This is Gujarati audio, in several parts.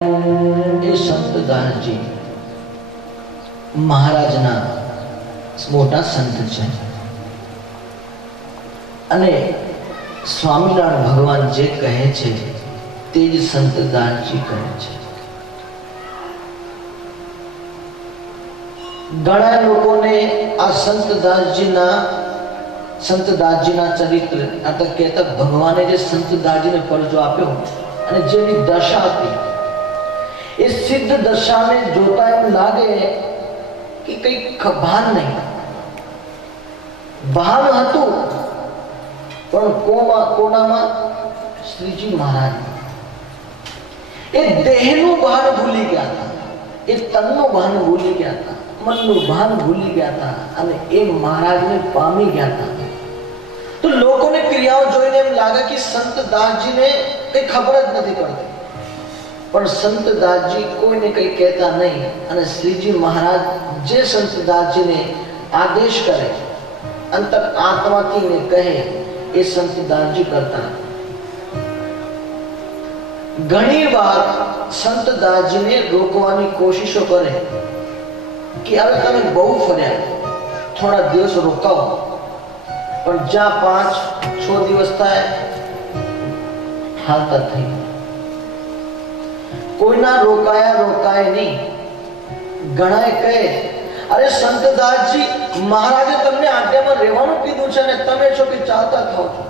એ સંત દાસજી મહારાજના મોટા સંત છે અને સ્વામિનારાયણ ભગવાન જે કહે છે તે જ સંત દાસજી કહે છે. ઘણા લોકોને આ સંત દાસજીના ચરિત્ર આ કહેતા ભગવાને જે સંત દાસજીને પરજો આપ્યો અને જેની દશા હતી એ સિદ્ધ દશાને જોતા એમ લાગે કે કંઈક ભાન નહીં. ભાન હતું પણ કોનામાં? શ્રીજી મહારાજ. એ દેહનું ભાન ભૂલી ગયા હતા, એ તનનું ભાન ભૂલી ગયા હતા, મનનું ભાન ભૂલી ગયા હતા અને એ મહારાજને પામી ગયા હતા. તો લોકોને ક્રિયાઓ જોઈને એમ લાગે કે સંત દાસજીને કઈ ખબર જ નથી પડતી, પણ સંત દાસજી કોઈને કઈ કહેતા નહીં અને શ્રીજી મહારાજ જે સંત દાસજીને આદેશ કરે, અંતર આત્માથી કહે, એ સંત દાસજી કરતા. ઘણી વાર સંત દાસજીને રોકવાની કોશિશો કરે કે હવે તમે બહુ ફર્યા, થોડા દિવસ રોકાવો. પણ જ્યાં 5-6 દિવસ થાય હાલત થઈ. કોઈના રોકાય નહીં. ઘણાએ કહે અરે સંત દાસજી મહારાજે તમને આજ્ઞામાં રહેવાનું કીધું છે ને તમે છો કે ચાલતા થાવ છો.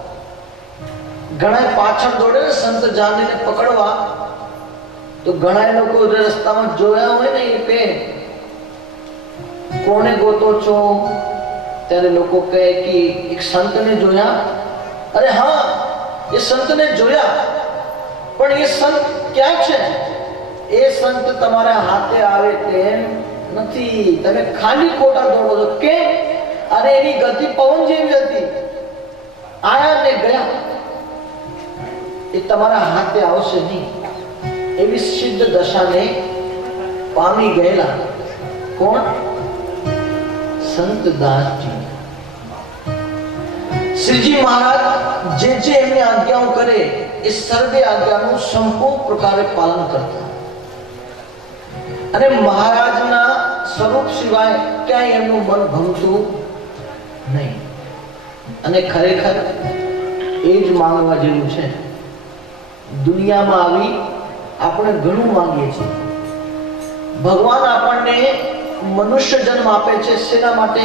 ઘણાએ પાછળ દોડે ને સંત જાનીને પકડવા, તો ઘણા લોકો રસ્તામાં જોયા હોય ને એ કહે કોને ગોતો છો? ત્યારે લોકો કહે કે એક સંતને જોયા. અરે હા, એ સંતને જોયા, પણ એ સંત ક્યાં છે? એ સંત તમારા હાથે આવે તેમ નથી. તમે ખાલી ખોટા દોડો છો. કેમ? અરે એની ગતિ પવન જેવી હતી, આયા ને ગયા. એ તમારા હાથે આવશે નહીં. એવી સિદ્ધ દશાને પામી ગયેલા કોણ? સંત દાસજી. શ્રીજી મહારાજ જે એમની આજ્ઞાઓ કરે એ સર્વે આજ્ઞાનું સંપૂર્ણ પ્રકારે પાલન કરતા અને મહારાજના સ્વરૂપ સિવાય ક્યાંય એમનું મન ભમતું નહીં. અને ખરેખર એ જ માંગવા જેવું છે. દુનિયામાં આવી આપણે ઘણું માંગીએ છીએ. ભગવાન આપણને મનુષ્ય જન્મ આપે છે શેના માટે?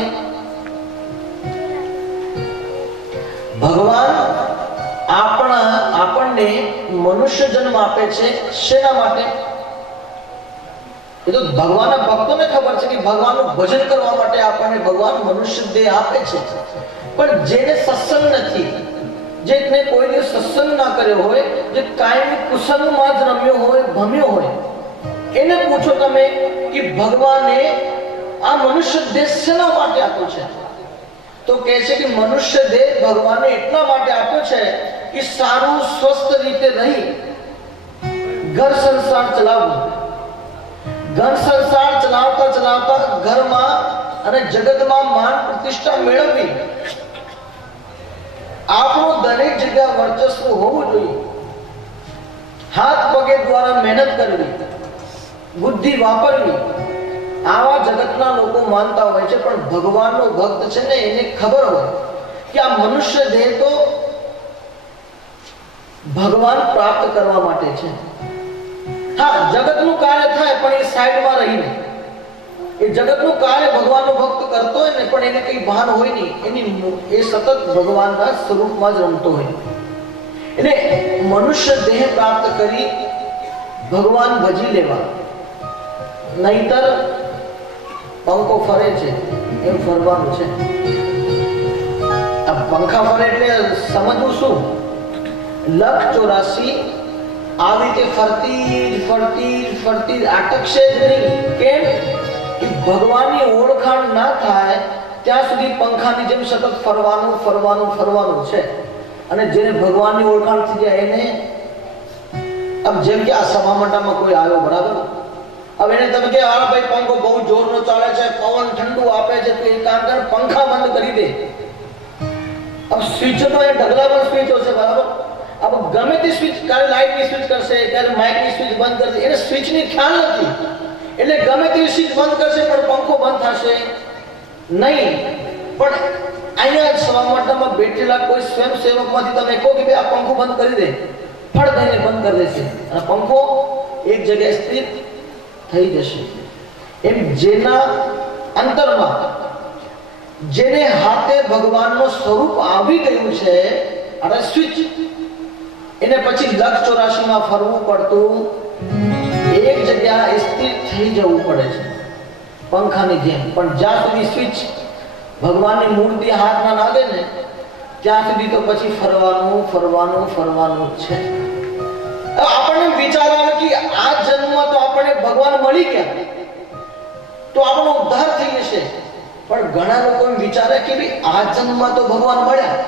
ભગવાન આપણને મનુષ્ય જન્મ આપે છે શેના માટે? એ તો ભગવાનના ભક્તોને ખબર છે કે ભગવાનનું ભજન કરવા માટે આપણને ભગવાન મનુષ્ય દેહ આપે છે. પણ જેને સત્સંગ નથી, જેને કોઈ દિવસ સત્સંગ ના કર્યો હોય, જે કાયમી કુસંગમાં જ રમ્યો હોય, ભમ્યો હોય, એને પૂછો તમે કે ભગવાને આ મનુષ્ય દેહ શેના માટે આપ્યો છે? તો કહે છે કે મનુષ્ય દેહ ભગવાને એટલા માટે આપ્યો છે કે સારું સ્વસ્થ રીતે રહી ઘર સંસાર ચલાવવું. ઘર સંસાર ચલાવતા ઘરમાં અને જગતમાં માન પ્રતિષ્ઠા મેળવવી. આપણું દરેક જગ્યા વર્ચસ્વ હોવું જોઈએ. હાથ પગે દ્વારા મહેનત કરવી, બુદ્ધિ વાપરવી. આવા જગતના લોકો માનતા હોય છે, પણ ભગવાનનો ભક્ત છે ને એને ખબર હોય કે આ મનુષ્ય દેહ તો ભગવાન પ્રાપ્ત કરવા માટે છે. હા, જગતનું કાર્ય થાય પણ એ સાઈડમાં રહીને, એ જગતનું કાર્ય ભગવાનનો ભક્ત કરતો હોય ને પણ એને કઈ ભાન હોય નહીં. એ સતત ભગવાનના સ્વરૂપમાં જ રમતો હોય. એટલે મનુષ્ય દેહ પ્રાપ્ત કરી ભગવાન ભજી લેવા. નહીતર પંખો ફરે છે એમ ફરવાનું છે. આ પંખા ફરે એટલે સમજવું શું? 184 આવી રીતે ફરતી અટકશે જ નહીં. કેમ? કે ભગવાનની ઓળખાણ ના થાય ત્યાં સુધી પંખાની જેમ સતત ફરવાનું છે. અને જેને ભગવાનની ઓળખાણ થઈ જાય એને, જેમ કે આ સભા મંડપમાં કોઈ આવ્યો, બરાબર, હવે એને તમે કે આ ભાઈ પંખો બહુ જોરનો ચાલે છે, પવન ઠંડુ આપે છે, તો એ કામ કર, પંખા બંધ કરી દે. સ્વિચ તો એ ઢગલા પર સ્વિચ હશે, બરાબર, अब गमे તે સ્વિચ ક્યારે લાઇટની સ્વિચ કરશે, ક્યારે માઇકની સ્વિચ બંધ કરશે, એને સ્વિચની ખ્યાલ નથી. એટલે ગમે તે સ્વિચ બંધ કરશે પણ પંખો બંધ થશે નહીં. પણ અહીંયા સવારમાં બેઠેલા કોઈ સ્વયંસેવકમાંથી તમે કહો કે આ પંખો બંધ કરી દે, ફળ દઈને બંધ કરી દેશે અને પંખો એક જગ્યાએ સ્થિર થઈ જશે. એમ જેના અંતરમાં, જેને હાથે ભગવાનનું સ્વરૂપ આવી ગયું છે, અને સ્વિચ એને પછી લક્ષ 84 માં ફરવું પડતું, એક જગ્યા સ્થિર થઈ જવું પડે છે પંખાની જેમ. પણ જ્યાં સુધી સ્વિચ ભગવાનની મૂર્તિ હાથમાં ના દે ને ત્યાં સુધી તો પછી ફરવાનું ફરવાનું ફરવાનું જ છે. આપણને વિચાર આવે કે આ જન્મમાં તો આપણને ભગવાન મળી ગયા તો આપણો ઉદ્ધાર થઈ જશે. પણ ઘણા લોકો વિચારે કે આ જન્મમાં તો ભગવાન મળ્યા,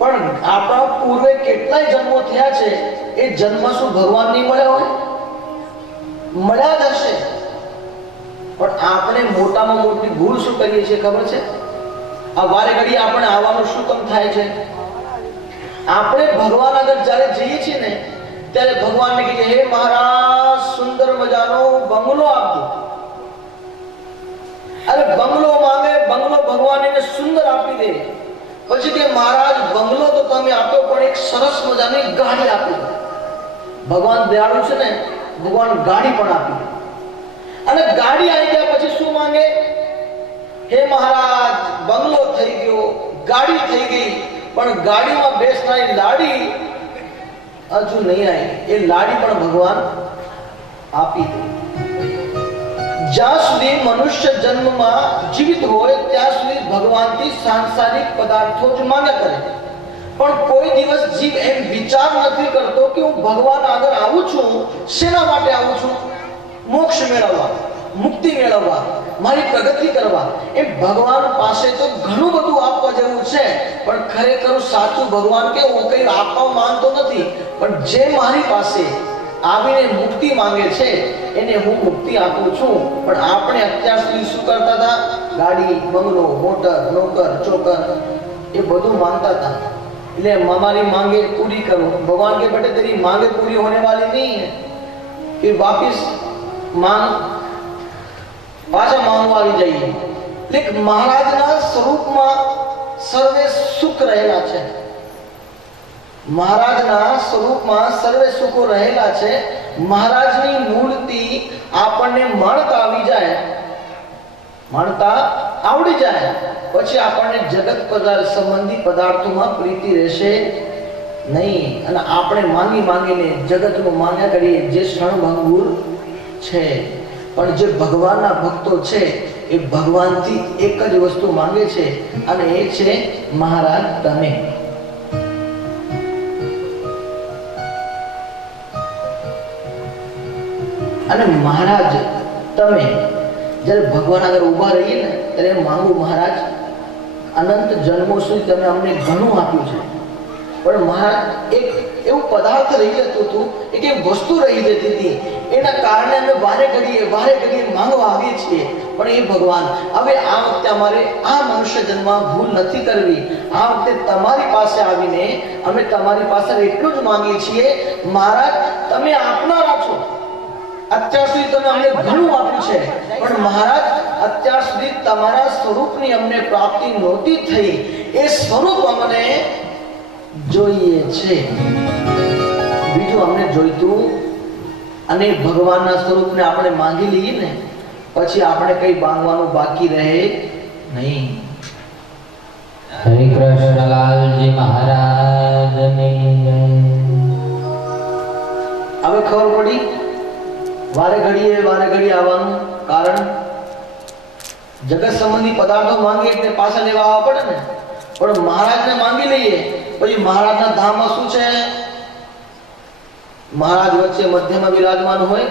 પણ આપણા પૂર્વે કેટલાય જન્મો થયા છે, એ જન્મ શું ભગવાન નહીં મળ્યા હોય? મળ્યા જ હશે. પણ આપણે મોટામાં મોટી ભૂલ શું કરીએ છીએ ખબર છે? આ વારે ઘડી આપણે આવવાનું શું કામ થાય છે? આપણે ભગવાન આગળ જ્યારે જઈએ છીએ ને ત્યારે ભગવાનને કહીએ, હે મહારાજ સુંદર મજાનો બંગલો આપજો. અરે બંગલો માંગે, બંગલો ભગવાન એને સુંદર આપી દે. પછી કે મહારાજ બંગલો તો તમે આપો પણ એક સરસ મજાની ગાડી આપી દો. ભગવાન દયાળુ છે ને, ભગવાન ગાડી પણ આપી દે. અને ગાડી આવી ગયા પછી શું માંગે? હે મહારાજ બંગલો થઈ ગયો, ગાડી થઈ ગઈ, પણ ગાડીમાં બેસનારી લાડી હજુ નહીં આવી. એ લાડી પણ ભગવાન આપી દે. જ્યાં સુધી મનુષ્ય જન્મમાં જીવિત હોય ત્યાં સુધી ભગવાનથી સાંસારિક પદાર્થો જ માંગ્યા કરે. પણ કોઈ દિવસ જીવ એમ વિચાર નથી કરતો કે હું ભગવાન આગળ આવું છું, શેના માટે આવું છું? મોક્ષ મેળવવા, મુક્તિ મેળવવા, મારી પ્રગતિ કરવા. એ ભગવાન પાસે તો ઘણું બધું આપવા જેવું છે, પણ ખરેખર સાચું ભગવાન કે હું કઈ આપવા માંગતો નથી, પણ જે મારી પાસે આવીને મુક્તિ માંગે છે એને હું મુક્તિ આપું છું. પણ આપણે અત્યાર સુધી શું કરતા હતા? ગાડી, બંગલો, મોટર, નોકર, ચોકર એ બધું માંગતા હતા. એટલે हमारी मांगे पूरी करो. भगवान के बेटे तेरी मांगे पूरी होने वाली नहीं है, फिर वापिस मांग पाछा मांगवा આવી જઈએ. લેક મહારાજના સ્વરૂપમાં સર્વે સુખ રહેલા છે. મહારાજના સ્વરૂપમાં સર્વે સુખો રહેલા છે. મહારાજની મૂર્તિ આપણને માણતા આવી જાય, માણતા આવડી જાય પછી આપણને જગત પદાર્થ સંબંધી પદાર્થોમાં પ્રીતિ રહેશે નહીં. અને આપણે માંગી માંગીને જગતનું માન્યા કરીએ જે ક્ષણભંગુર છે. પણ જે ભગવાનના ભક્તો છે એ ભગવાનથી એક જ વસ્તુ માંગે છે, અને એ છે મહારાજ તમે. અને મહારાજ તમે જ્યારે ભગવાન આગળ ઉભા રહીએ ને ત્યારે માંગુ, મહારાજ અનંત જન્મો સુધી તમે અમને ઘણું આપ્યું છે, પણ મહારાજ એક એવું પદાર્થ રહી જતું હતું, એક વસ્તુ રહી જતી હતી, એના કારણે અમે વારે ઘડીએ માંગવા આવીએ છીએ. પણ એ ભગવાન હવે આ વખતે અમારે આ મનુષ્ય જન્મમાં ભૂલ નથી કરવી. આ વખતે તમારી પાસે આવીને અમે તમારી પાસે એટલું જ માંગીએ છીએ, મહારાજ તમે આપનારા છો. અત્યાર સુધી તમે અમને ઘણું આપ્યું છે, પણ મહારાજ અત્યાર સુધી તમારા સ્વરૂપની અમને પ્રાપ્તિ નહોતી થઈ. એ સ્વરૂપ અમને જોઈએ છે, બીજું અમને જોઈતું. અને ભગવાનના સ્વરૂપને આપણે માંગી લઈએ ને પછી આપણે કઈ માંગવાનું બાકી રહે નહીં. હરે કૃષ્ણલાલજી મહારાજની જય. હવે ખબર પડી વારે ઘડીએ આવવાનું કારણ જગત સંબંધી પદાર્થો માંગીએ એટલે પાછા લેવા આવવા પડે ને. પણ મહારાજને માંગી લઈએ પછી મહારાજના ધામમાં શું છે? મહારાજ વચ્ચે મધ્યમાં વિરાજમાન હોય,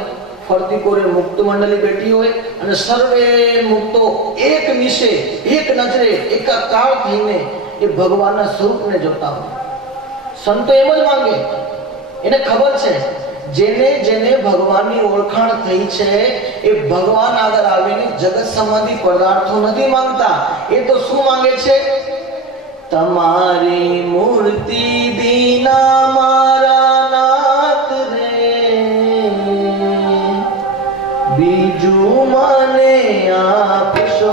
ફરતી કોરે મુક્ત મંડળી બેઠી હોય, અને સર્વે મુક્તો એક નિશે, એક નજરે, એકાકાર થઈને એ ભગવાનના સ્વરૂપને જોતા હોય. સંતો એમ જ માંગે, એને ખબર છે જેને જેને ભગવાનની ઓળખાણ થઈ છે એ ભગવાન આગળ આવીને જગત સંબંધી પદાર્થો નથી માંગતા. એ તો શું માંગે છે? તમારી મૂર્તિ વિના મારા નાથ રે, બીજું મને આપશો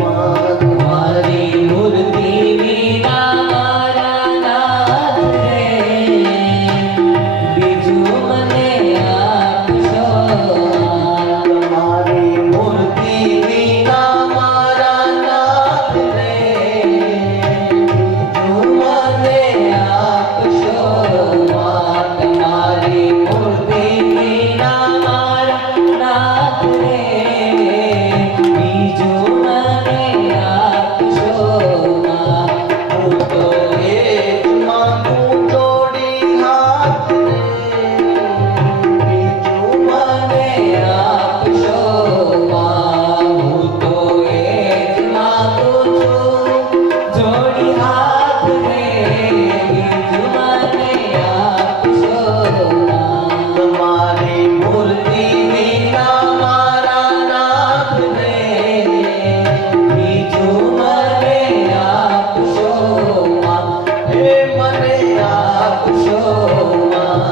માં. તમારી મૂર્તિ વિના મારા નાથ રે, બીજું મને આપશો. તમારી મૂર્તિ વિના મારા નાથ રે, બીજું મને આપશો માં. તમારી મૂર્તિ વિના મારા નાથ રે, બીજું મને આપશો માં. હું તો એ જ માંગુ જોડી હાથ રે, બીજું મને આપશો માં. હું તો એ જ માંગુ છું, જોડી હાથ રે, બીજું મને આપશો માં. તમારી મૂર્તિ વિના મારા નાથ રે, બીજું મને આપશો માં. હે મને આપશો માં,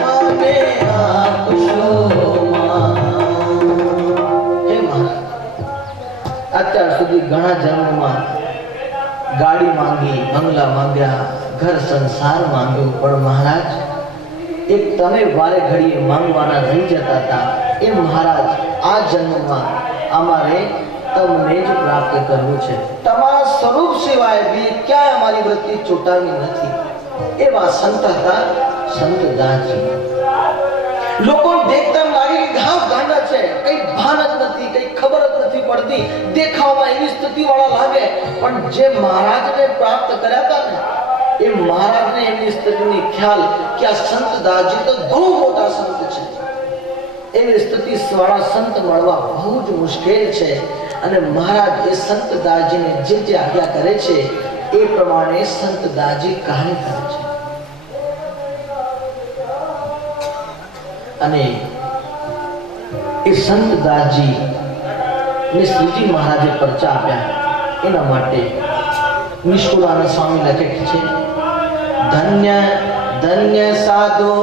મને આપશો માં. હે મહારાજ, અત્યાર સુધી ઘણા જન્મમાં ગાડી માંગી, બંગલા માંગ્યા, ઘર સંસાર માંગ્યો, પણ મહારાજ એક તમે વારે ઘડીએ માંગવાના રહી જતા હતા. એ મહારાજ આ જન્મમાં અમારે તમને જ પ્રાપ્ત કરવું છે. તમારા સ્વરૂપ સિવાય બી ક્યાંય અમારી વૃત્તિ ચૂંટાવી નથી. એવા સંત હતા સંત દાસજી. લોકો દેખતા એમ લાગે કે ઘા ગાંડા છે, કઈ ભાન જ નથી, કઈ ખબર જ નથી પડતી, દેખાવમાં એવી સ્થિતિ વાળા લાગે. પણ જે મહારાજને પ્રાપ્ત કર્યા હતા ને, એ મહારાજને એમની સ્થિતિની ખ્યાલ કે આ સંત દાસજી તો બહુ મોટા સંત છે. એવી સ્થિતિ વાળા સંત મળવા બહુ જ મુશ્કેલ છે. અને મહારાજ એ સંત દાસજીને જે જે આજ્ઞા કરે છે એ પ્રમાણે સંત દાસજી કાર્ય કરે છે. અને એ સંત દાસજી ને શ્રીજી મહારાજે પરચા આપ્યા. એના માટે નિષ્કુળાનંદ સ્વામી લખે છે, ધન્ય ધન્ય સાધો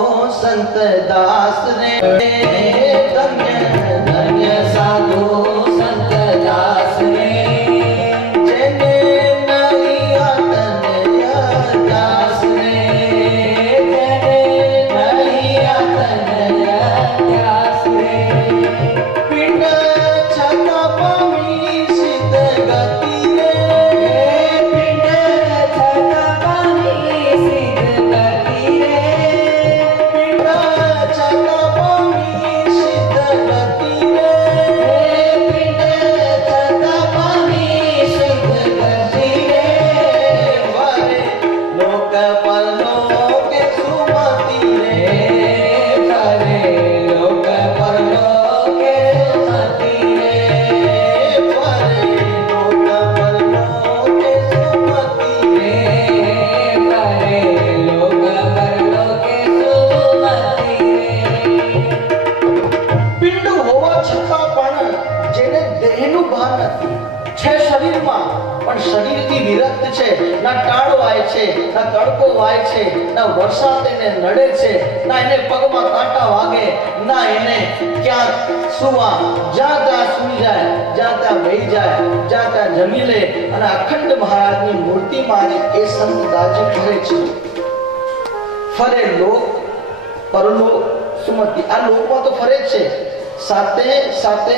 સંત દાસ રે, ધન્ય ધન્ય સાધો સંત દાસ રે, જેને નહીં આતનય દાસ રે, જેને નહીં આતનય દાસ રે. પિંડ છતાં પામી સિદ્ધ ગતિ રે, પિંડ છતાં પામી સિદ્ધ ગતિ રે, પિંડ છતાં પામી સિદ્ધ ગતિ રે, પિંડ છતાં પામી સિદ્ધ ગતિ રે. વરે લોક પરલોકે સુમતિ રે, કરે લોક પરલોકે સુમતિ રે, વરે લોક પરલોકે સુમતિ રે. કરે લોક પરલોકે સુમતિ રે. પિંડ હોવા છતાં પણ જેને દેહનું ભાન નથી, છે શરીરમાં પણ શરીરથી વિરક્ત છે, ના ટાળો આવે છે, ના તડકો વાય છે, ના વરસાદ એને નડે છે, ના એને પગમાં કાંટા વાગે, ના એને ક્યાં સુવા, જ્યાં ત્યાં સુઈ જાય, જ્યાં ત્યાં બેહી જાય, જ્યાં ત્યાં જમી લે. અને અખંડ મહારાજની મૂર્તિમાં જ એ સંત દાસજી ફરે છે. ફરે લોક પરલોક સુમતિ. આ લોકમાં તો ફરે જ છે, સાથે સાથે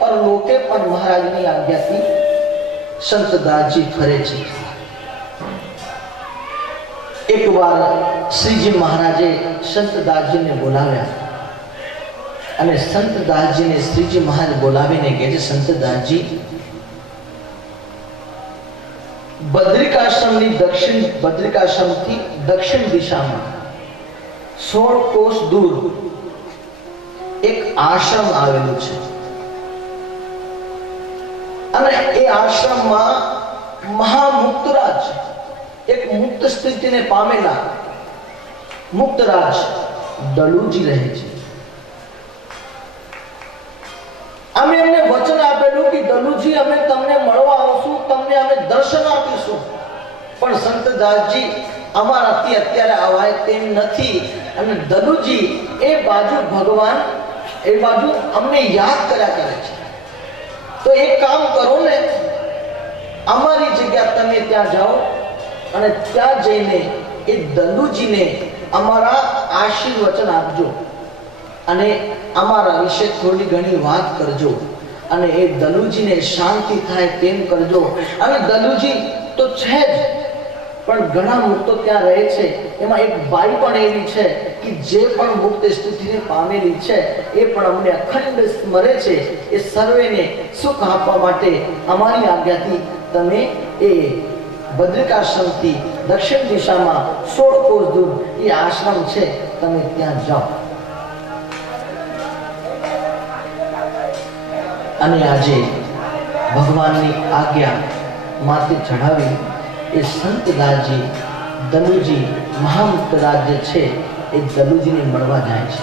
પરલોકે પણ મહારાજની આજ્ઞાથી સંત દાસજી ફરે છે. એકવાર શ્રીજી મહારાજે સંત દાસજીને બોલાવ્યા અને સંત દાસજીને શ્રીજી મહારાજ બોલાવીને કહે છે, સંત દાસજી, બદ્રિકાશ્રમની બદ્રિકાશ્રમથી દક્ષિણ દિશામાં 16 કોસ દૂર એક આશ્રમ આવેલું છે. અને એ આશ્રમમાં મહામુક્તરાજ, એક મુક્ત સ્થિતિને પામેલા મુક્તરાજ દલુજી રહે છે. અમે એમને વચન આપેલું કે દલુજી, અમે તમને મળવા આવશું, તમને અમે દર્શન આપીશું, પણ સંત દાસજી અમારાથી અત્યારે આવાય તેમ નથી. અને દલુજી એ બાજુ ભગવાન એ બાજુ અમને યાદ કર્યા કરે છે. તો એક કામ કરો ને, અમારી જગ્યા તમે ત્યાં જાઓ અને ત્યાં જઈને એ દલુજીને અમારા આશીર્વચન આપજો અને અમારા વિશે થોડી ઘણી વાત કરજો અને એ દલુજીને શાંતિ થાય તેમ કરજો. અને દલુજી તો છે જ, પણ ઘણા મુક્તો ત્યાં રહે છે. એમાં એક બાઈ પણ એવી છે કે જે પણ મુક્ત સ્થિતિને પામેલી છે એ પણ અમને અખંડ સ્મરે છે. એ સર્વેને સુખ આપવા માટે અમારી આજ્ઞાથી તમે એ બદ્રિકાશ્રમથી દક્ષિણ દિશામાં 16 કોસ દૂર એ આશ્રમ છે, તમે ત્યાં જાઓ. અને આજે ભગવાનની આજ્ઞા માથે ચઢાવી એ સંત દાસજી દલુજી મહામુક્ત રાજ્ય છે એ દલુજીને મળવા જાય છે.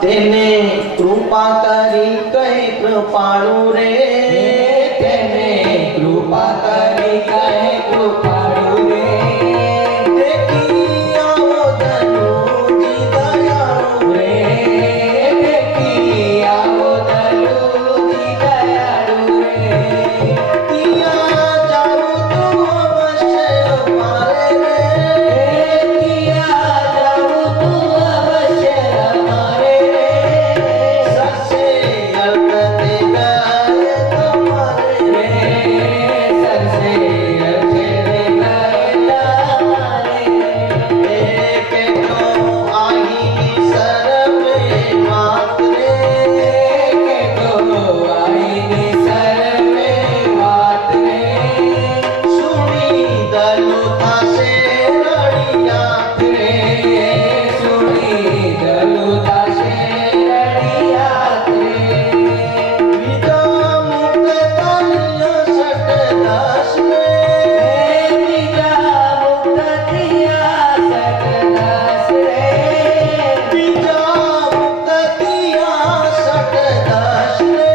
તેને કૃપા કરી કહે કૃપાળુ રે, તેને કૃપા કરી કહે કૃપાળુ રે. દેખી આવો દલુજી દયાળુ રે દેખી આવો દલુજી દયાળુ રે. ત્યાં જાવું તું અવશ્ય અમારે રે. ત્યાં જાવું તું અવશ્ય અમારે રે. સરસે અર્થ દેગાય તમારે રે સરસે અર્થે દેખાય તમારે. કેતો આહી સર્વે માત્રે કે તો આઈની સર્વે વાત રે. સુણી દલુ થાશે રળિયાત રે સુણી દલુ દાશે રડિયાત રે. બીજા મુક્ત તલ્ય સટદાસ રે. બીજા મુક્ત થયા સતદાસ રે. બીજા મુક્ત થયા સટદાસ રે.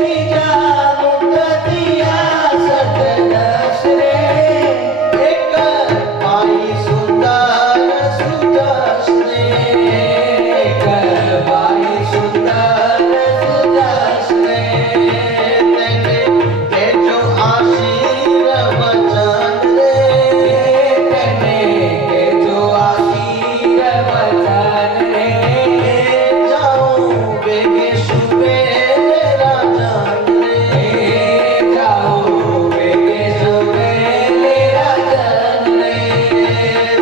બીજા મુક્ત થયા સતદાસ રે. એક પાઈ સુંદર સુજાસ રે. એક બાઈ સુંદર સુદાસ રે. તેને કેજો આશીર્વચન રે. તેને કેજો આશીર્વચન રે. જાઉં બેગે સુબેરે રાજન રે. જાઓ વેગે સુરેલે રાજન રે.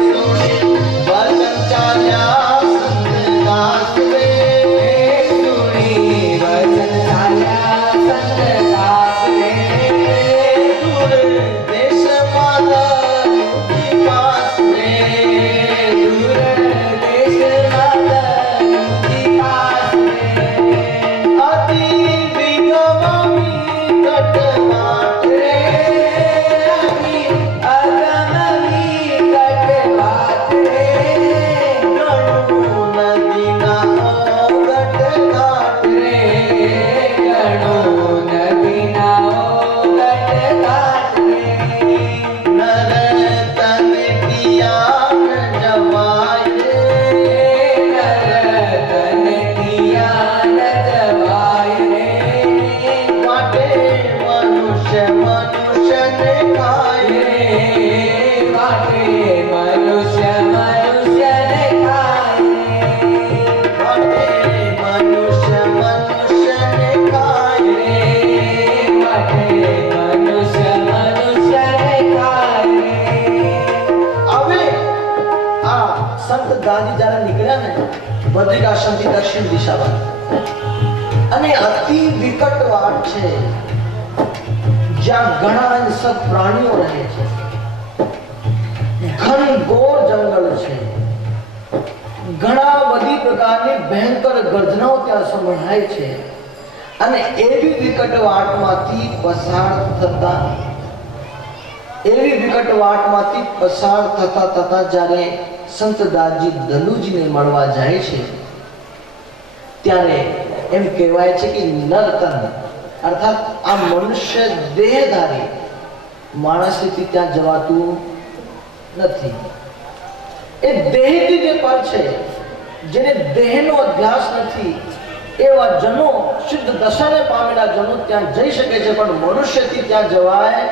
સુણી વચન ચાલ્યા સંતદાસ રે. સુણી વચન ચાલ્યા સંતદાસ રે. દૂર દેશમાં દલુજી પાસ રે. દૂર દેશમાં દલુજી પાસ રે. અતિ વિગમમી કટવાટ રે અતિ અગમ વિકટ વાત રે. ઘણું નદીના ઓગટ ઘાટ રે ઘણું નદીના ઓગટ ઘાટ રે. નર તને પિયા ન જવાય રે. નરતન કિયા ન જવાય રે. માટે મનુષ્ય મનુષ્યને ખાય રે. માટે મનુષ્ય મનુષ્યને ખાય માટે મનુષ્ય મનુષ્યને ખાય રે. રે. માટે મનુષ્ય મનુષ્યને ખાય રે. હવે આ સંત ગાંધી જ્યારે નીકળ્યા ને બદ્રિકાશ્રમથી દક્ષિણ દિશામાં, અને અતિ વિકટ વાટ છે જ્યાં ઘણા હિંસક પ્રાણીઓ રહે છે. ઘનઘોર જંગલ છે. ઘણા બધી પ્રકારની ભયંકર ગર્જનાઓ ત્યાં સંભળાય છે. અને એવી વિકટ વાટમાંથી પસાર થતા જ્યારે સંત દાસજી દલુજીને મળવા જાય છે ત્યારે એમ કહેવાય છે કે નરતન અર્થાત આ મનુષ્ય દેહધારી માણસથી ત્યાં જવાતું નથી. એ દેહથી જે પર છે, જેને દેહનો અભ્યાસ નથી, એવા જનો, શુદ્ધ દશાને પામેલા જનો ત્યાં જઈ શકે છે, પણ મનુષ્યથી ત્યાં જવાય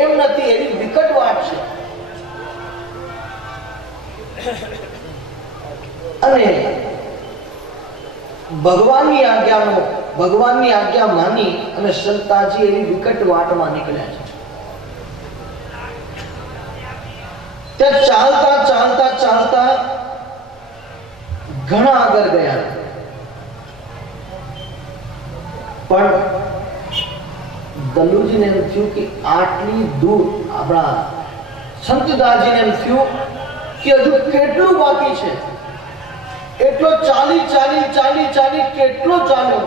એમ નથી. એવી વિકટ વાત છે. અને ભગવાનની આજ્ઞા માની અને સંતાજી એવી વિકટ વાટમાં નીકળ્યા છે. ત્યાં ચાલતા ચાલતા ચાલતા ઘણા આગળ ગયા, પણ દલુજીને એમ થયું કે આટલી દૂર આપણા સંતદાસજીને એમ થયું કે હજુ કેટલું બાકી છે. એટલો ચાલી કેટલો ચાલ્યો,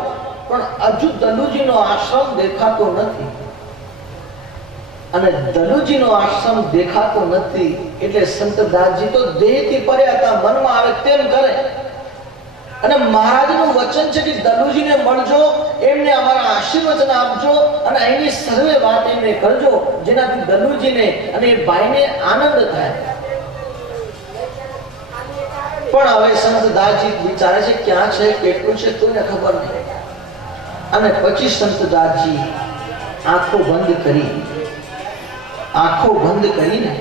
પણ હજુ દલુજીનો આશ્રમ દેખાતો નથી. અને દલુજીનો આશ્રમ દેખાતો નથી એટલે સંતદાસજી તો દેહથી પરે હતા, મનમાં આવે તેમ કરે. અને મહારાજનું વચન છે કે દલુજીને મળજો, એમને અમારા આશીર્વચન આપજો અને અહીંની સર્વે વાત એમને કરજો, જેનાથી દલુજીને અને એ ભાઈને આનંદ થાય. પણ હવે સંતદાસજી વિચારે છે ક્યાં છે, કેટલું છે, કોઈને ખબર નહીં. અને પછી સંતદાસજી આંખો બંધ કરીને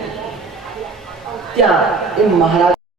ત્યાં એ મહારાજ